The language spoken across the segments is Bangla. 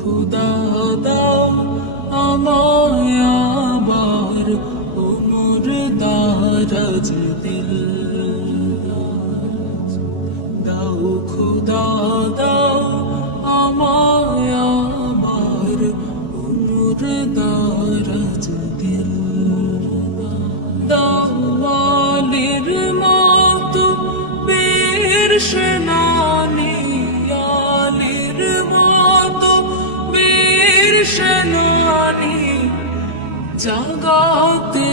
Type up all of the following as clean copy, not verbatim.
খুদা দাও আমায় আবার উমর দারাজ দিল দাও খুদা দাও আমায় আবার উমর দারাজ দিল দাওয়ালির মতো বীর সেনানী আলীর মতো বীর সেনানী জাগাতে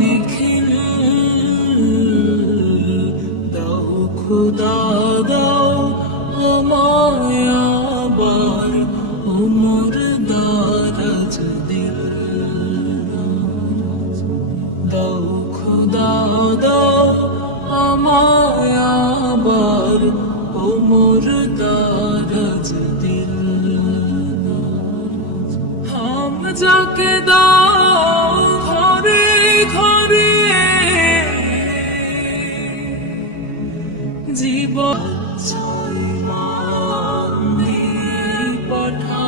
নিখিল দাও খুদা দাও আমায় আবার উমর দারাজ দিল দাও খুদা দাও আমায় আবার উমর দারাজ দিল হাম যাকে দাও ঘরে ঘরে জীবন মান দিয়ে পাঠা